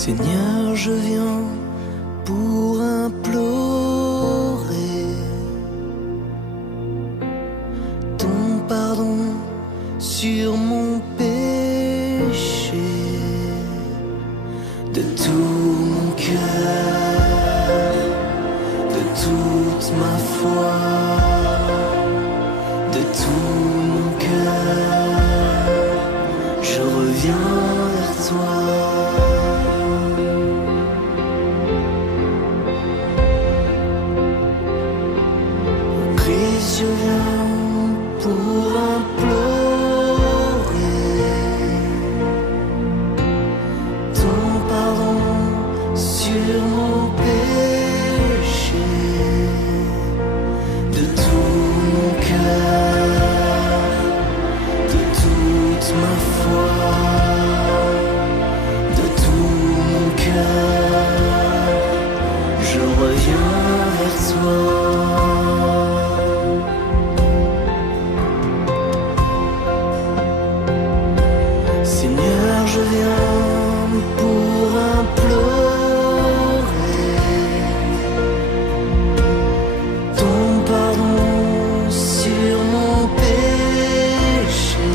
Seigneur, je viens pour implorer ton pardon sur mon péché. De tout mon cœur, de toute ma foi, de tout mon cœur, je reviens vers toi. Je viens pour implorer ton pardon sur mon péché. De tout mon cœur, de toute ma foi, de tout mon cœur, je reviens vers toi. Je viens pour implorer ton pardon sur mon péché.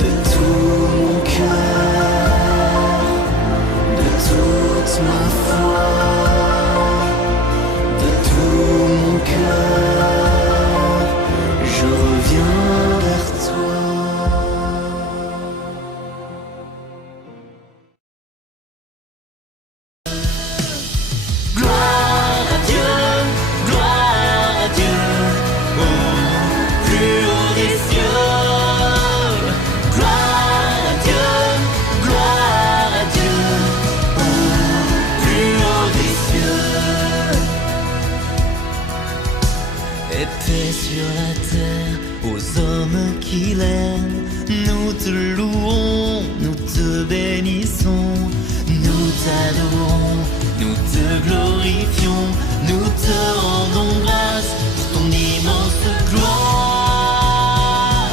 De tout mon cœur, de toute ma foi, de tout mon cœur, je reviens vers toi. Paix sur la terre aux hommes qui l'aiment. Nous te louons, nous te bénissons, nous t'adorons, nous te glorifions, nous te rendons grâce pour ton immense gloire.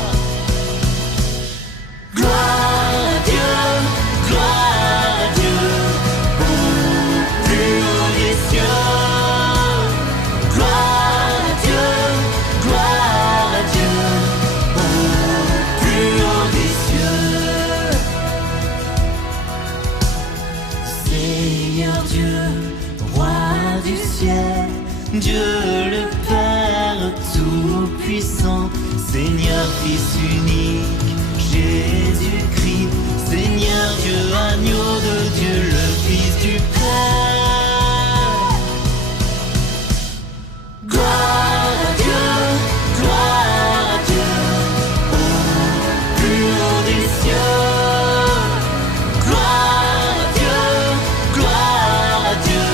Gloire à Dieu, gloire à Dieu, au plus haut des cieux. Dieu le Père Tout-Puissant, Seigneur Fils unique, Jésus-Christ, Seigneur Dieu, agneau de Dieu, le Fils du Père. Gloire à Dieu, gloire à Dieu, au plus haut des cieux. Gloire à Dieu, gloire à Dieu.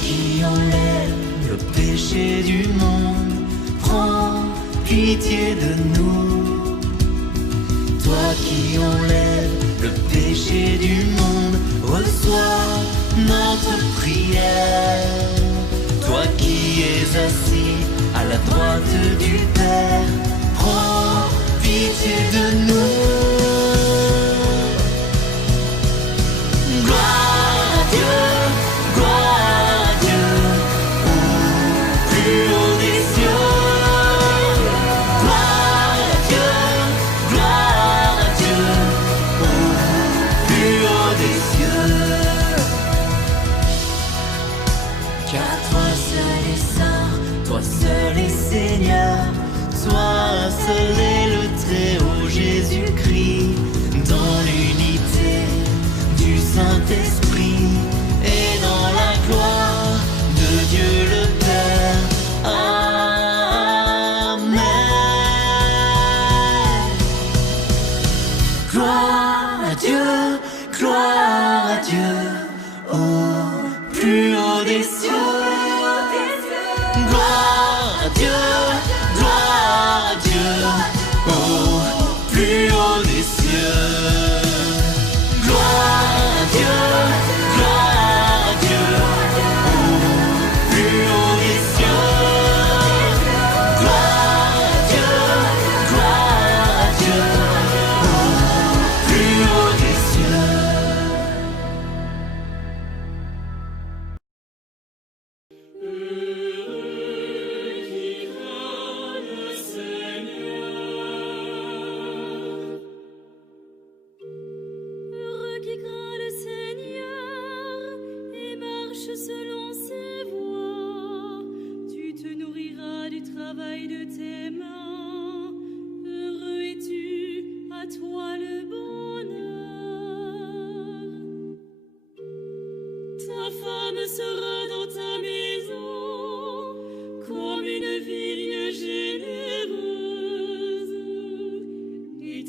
Qui enlève le péché du monde, prends pitié de nous. Toi qui enlèves le péché du monde, reçois notre prière. Toi qui es assis à la droite du Père, prends pitié de nous. Gloire à Dieu, gloire. Car toi seul est saint, toi seul est Seigneur, toi seul est le Très-Haut Jésus-Christ, dans l'unité du Saint-Esprit et dans la gloire de Dieu le Père. Amen. Gloire à Dieu, gloire à Dieu, au plus haut des cieux. Gloire à Dieu, gloire à Dieu, au plus haut des cieux. Gloire à Dieu, gloire à Dieu, au plus haut des cieux. Gloire à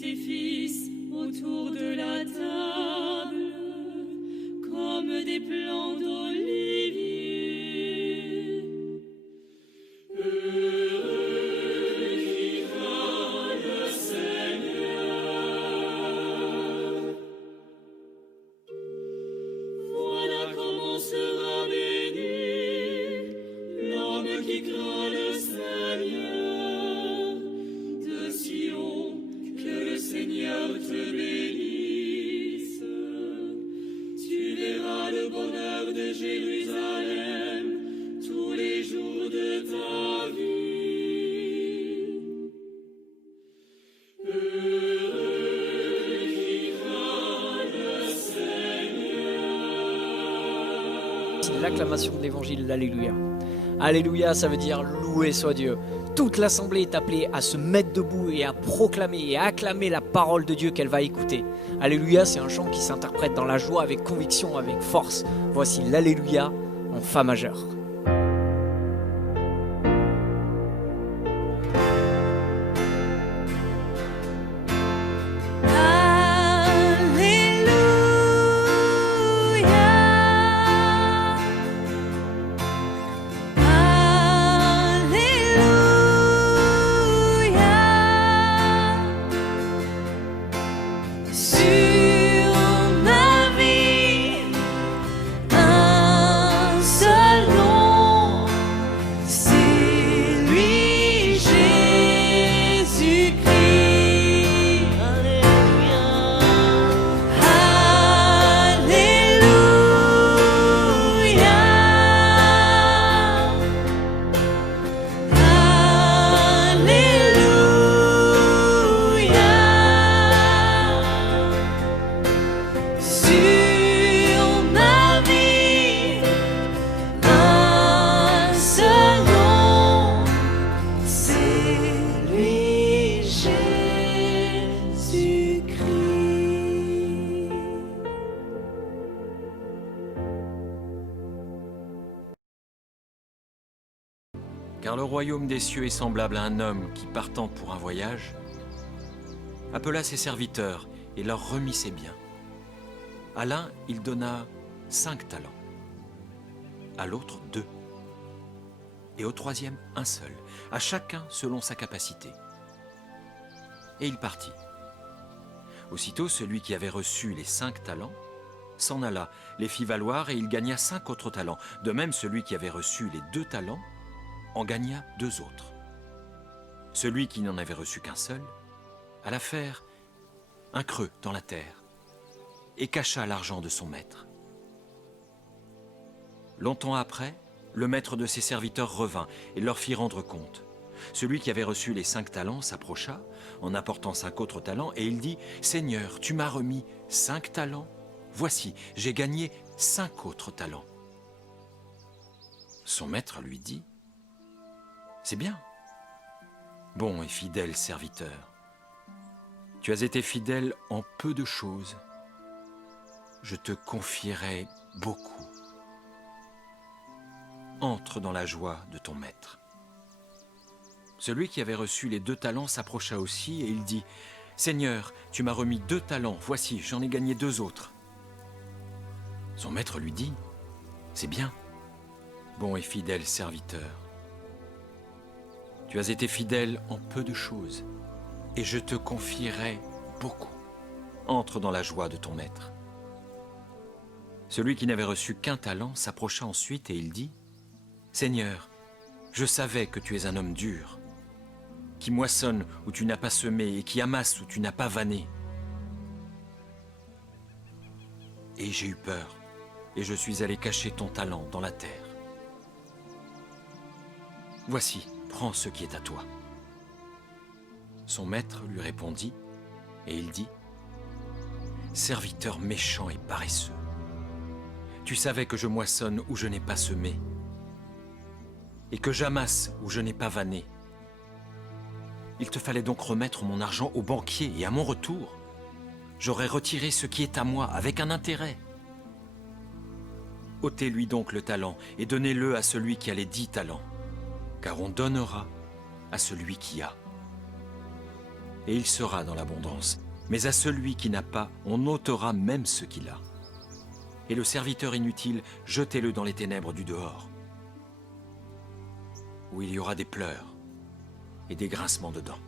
tes fils autour de la table, comme des plants d'olivier. Heureux qui craint le Seigneur. Voilà comment sera béni l'homme qui craint le Seigneur. De Sion, que le Seigneur te bénisse. Tu verras le bonheur de Jérusalem tous les jours de ta vie. Heureux qui craint le Seigneur. C'est l'acclamation de l'évangile, l'Alléluia. Alléluia, ça veut dire loué soit Dieu. Toute l'assemblée est appelée à se mettre debout et à proclamer et à acclamer la parole de Dieu qu'elle va écouter. Alléluia, c'est un chant qui s'interprète dans la joie, avec conviction, avec force. Voici l'Alléluia en Fa majeur. Sur ma vie, un seul nom, c'est lui, Jésus-Christ. Alléluia, sur ma vie, un seul nom, c'est lui, Jésus-Christ. Car le royaume des cieux est semblable à un homme qui, partant pour un voyage, appela ses serviteurs et leur remit ses biens. À l'un, il donna 5 talents, à l'autre 2, et au troisième 1 seul, à chacun selon sa capacité. Et il partit. Aussitôt, celui qui avait reçu les 5 talents s'en alla, les fit valoir, et il gagna 5 autres talents. De même, celui qui avait reçu les 2 talents en gagna 2 autres. Celui qui n'en avait reçu qu'un seul alla faire un creux dans la terre et cacha l'argent de son maître. Longtemps après, le maître de ses serviteurs revint et leur fit rendre compte. Celui qui avait reçu les 5 talents s'approcha en apportant 5 autres talents, et il dit : « Seigneur, tu m'as remis 5 talents. Voici, j'ai gagné 5 autres talents. » Son maître lui dit : « C'est bien, bon et fidèle serviteur. Tu as été fidèle en peu de choses. Je te confierai beaucoup. Entre dans la joie de ton maître. » Celui qui avait reçu les 2 talents s'approcha aussi, et il dit : « Seigneur, tu m'as remis 2 talents, voici, j'en ai gagné 2 autres. » Son maître lui dit : « C'est bien, bon et fidèle serviteur. Tu as été fidèle en peu de choses, et je te confierai beaucoup. Entre dans la joie de ton maître. » Celui qui n'avait reçu qu'un talent s'approcha ensuite, et il dit : « Seigneur, je savais que tu es un homme dur, qui moissonne où tu n'as pas semé et qui amasse où tu n'as pas vanné. Et j'ai eu peur, et je suis allé cacher ton talent dans la terre. Voici, prends ce qui est à toi. » Son maître lui répondit, et il dit : « Serviteur méchant et paresseux, tu savais que je moissonne où je n'ai pas semé, et que j'amasse où je n'ai pas vanné. Il te fallait donc remettre mon argent au banquier, et à mon retour, j'aurais retiré ce qui est à moi avec un intérêt. Ôtez-lui donc le talent, et donnez-le à celui qui a les 10 talents, car on donnera à celui qui a, et il sera dans l'abondance. Mais à celui qui n'a pas, on ôtera même ce qu'il a. Et le serviteur inutile, jetez-le dans les ténèbres du dehors, où il y aura des pleurs et des grincements de dents.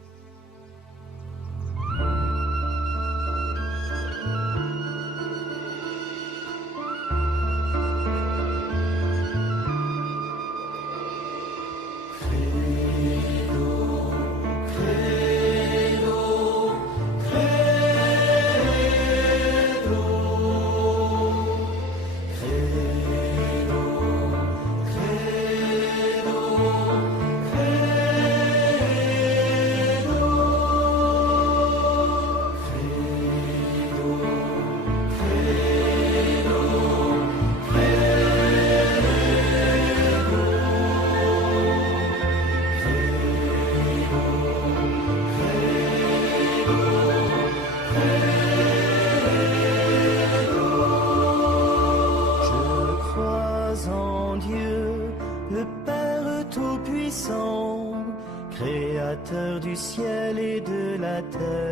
Créateur du ciel et de la terre.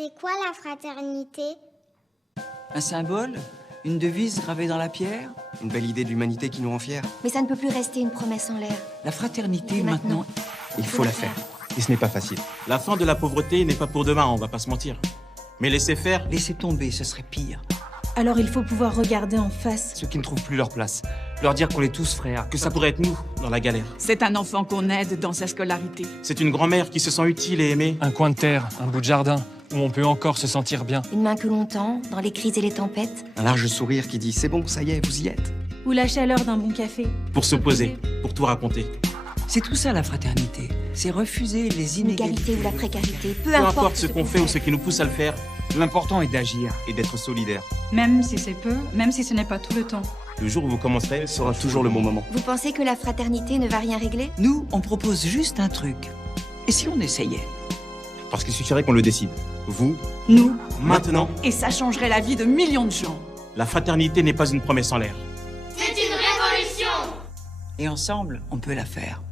C'est quoi la fraternité? Un symbole? Une devise gravée dans la pierre? Une belle idée de l'humanité qui nous rend fiers. Mais ça ne peut plus rester une promesse en l'air. La fraternité, Et maintenant... Il faut la faire. Et ce n'est pas facile. La fin de la pauvreté n'est pas pour demain, on va pas se mentir. Mais laisser faire... Laisser tomber, ce serait pire. Alors il faut pouvoir regarder en face. Ceux qui ne trouvent plus leur place. Leur dire qu'on est tous frères. Que ça pourrait être nous, dans la galère. C'est un enfant qu'on aide dans sa scolarité. C'est une grand-mère qui se sent utile et aimée. Un coin de terre, un bout de jardin, où on peut encore se sentir bien. Une main que l'on tend dans les crises et les tempêtes. Un large sourire qui dit « C'est bon, ça y est, vous y êtes ». Ou la chaleur d'un bon café. Pour s'opposer, pour tout raconter. C'est tout ça, la fraternité. C'est refuser les inégalités. L'égalité ou la précarité, peu Peu importe importe ce qu'on fait ou ce qui nous pousse à le faire, L'important est d'agir et d'être solidaire. Même si c'est peu, même si ce n'est pas tout le temps. Le jour où vous commencerez sera toujours le bon moment. Vous pensez que la fraternité ne va rien régler? Nous, on propose juste un truc. Et si on essayait? Parce qu'il suffirait qu'on le décide. Vous, Nous. maintenant, Et ça changerait la vie de millions de gens. La fraternité n'est pas une promesse en l'air. C'est une révolution! Et ensemble, on peut la faire.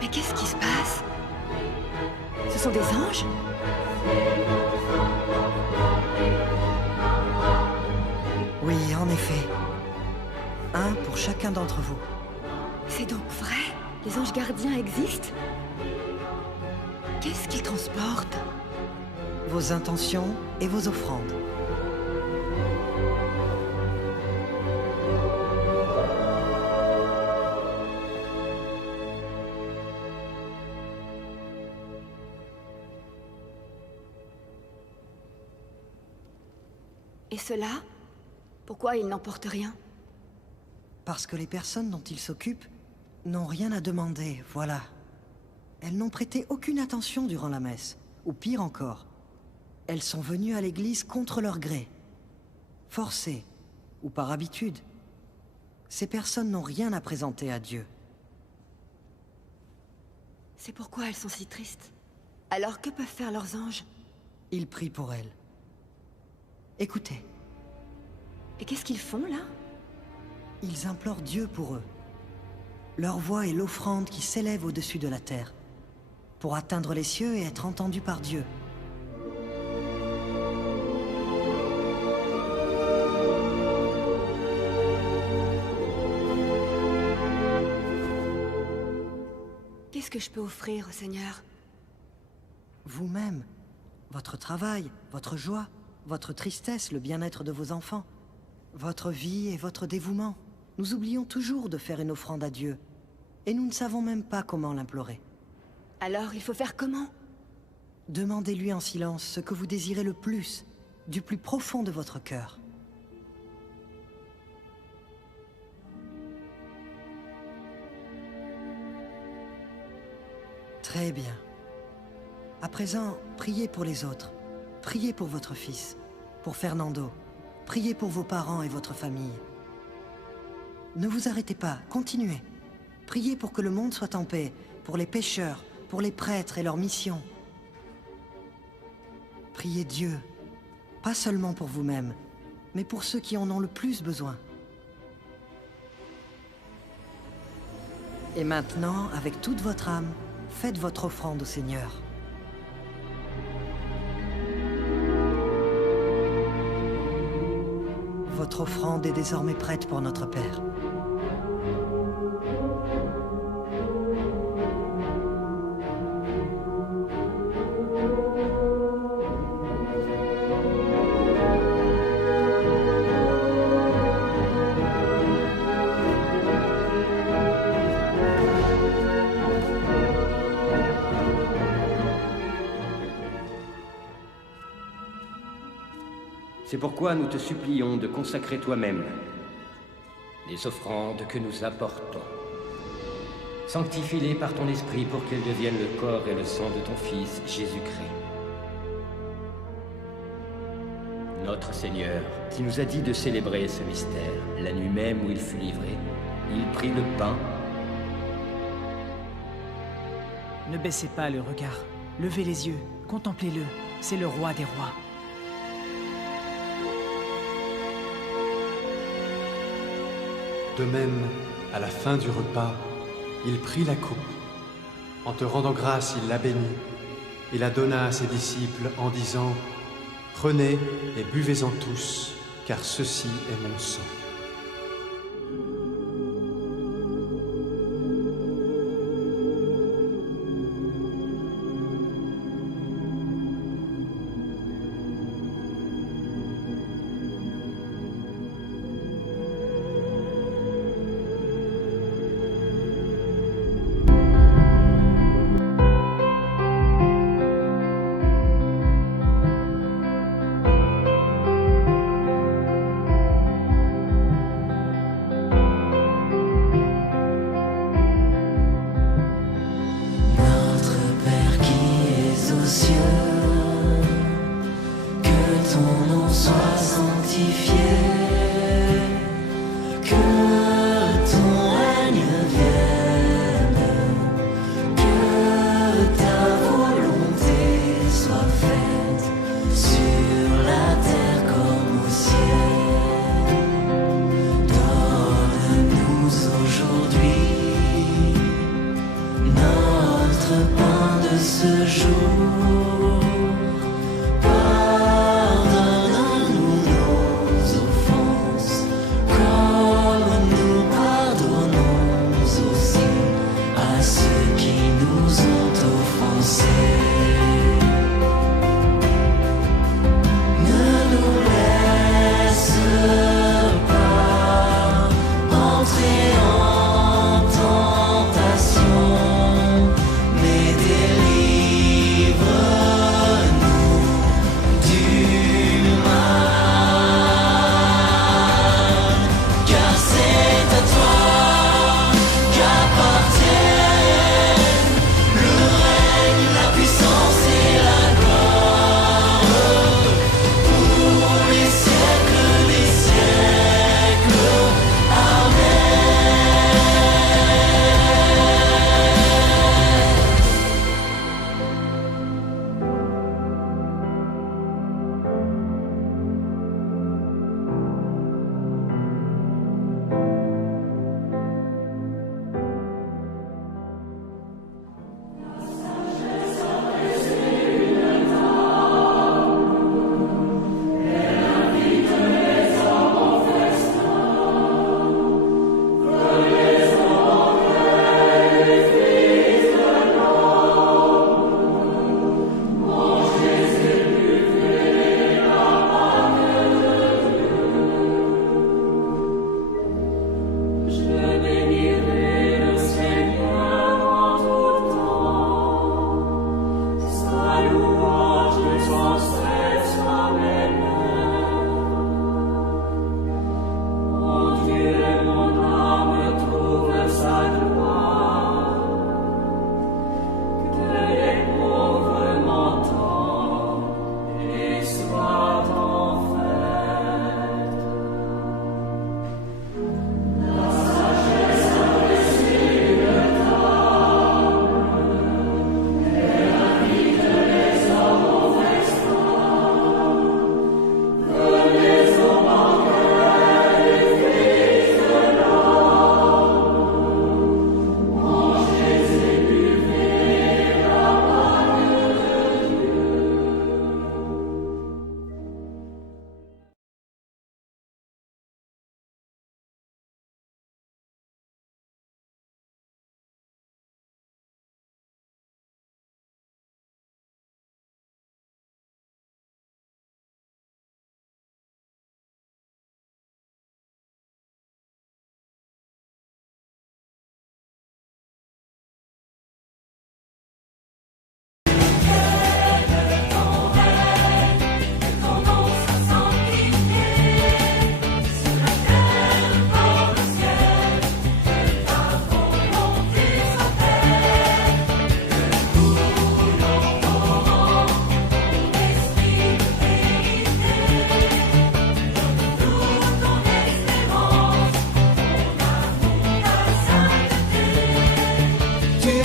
Mais qu'est-ce qui se passe? Ce sont des anges? Oui, en effet. Un pour chacun d'entre vous. C'est donc vrai? Les anges gardiens existent? Qu'est-ce qu'ils transportent? Vos intentions et vos offrandes. Et cela? Pourquoi ils n'emportent rien? Parce que les personnes dont ils s'occupent n'ont rien à demander, voilà. Elles n'ont prêté aucune attention durant la messe, ou pire encore. Elles sont venues à l'église contre leur gré. Forcées, ou par habitude. Ces personnes n'ont rien à présenter à Dieu. C'est pourquoi elles sont si tristes. Alors que peuvent faire leurs anges? Ils prient pour elles. Écoutez. Et qu'est-ce qu'ils font, là? Ils implorent Dieu pour eux. Leur voix est l'offrande qui s'élève au-dessus de la terre, pour atteindre les cieux et être entendue par Dieu. Qu'est-ce que je peux offrir au Seigneur? Vous-même, votre travail, votre joie, votre tristesse, le bien-être de vos enfants, votre vie et votre dévouement. Nous oublions toujours de faire une offrande à Dieu, et nous ne savons même pas comment l'implorer. Alors, il faut faire comment? Demandez-lui en silence ce que vous désirez le plus, du plus profond de votre cœur. Très bien. À présent, priez pour les autres. Priez pour votre fils, pour Fernando. Priez pour vos parents et votre famille. Ne vous arrêtez pas, continuez. Priez pour que le monde soit en paix, pour les pécheurs, pour les prêtres et leur mission. Priez Dieu, pas seulement pour vous-même, mais pour ceux qui en ont le plus besoin. Et maintenant, avec toute votre âme, faites votre offrande au Seigneur. Votre offrande est désormais prête pour notre Père. C'est pourquoi nous te supplions de consacrer toi-même les offrandes que nous apportons. Sanctifie-les par ton esprit pour qu'elles deviennent le corps et le sang de ton Fils, Jésus-Christ. Notre Seigneur, qui nous a dit de célébrer ce mystère, la nuit même où il fut livré, il prit le pain. Ne baissez pas le regard, levez les yeux, contemplez-le, c'est le roi des rois. De même, à la fin du repas, il prit la coupe. En te rendant grâce, il la bénit et la donna à ses disciples en disant « Prenez et buvez-en tous, car ceci est mon sang. »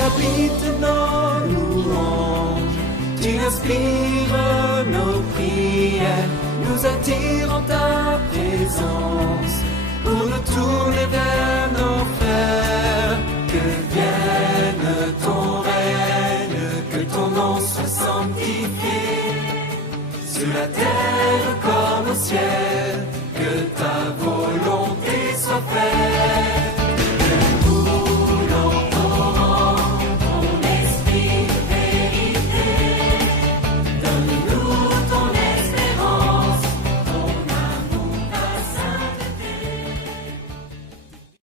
habites nos louanges, tu inspires nos prières, nous attirons ta présence pour nous tourner vers nos frères. Que vienne ton règne, que ton nom soit sanctifié, sur la terre comme au ciel, que ta volonté soit faite.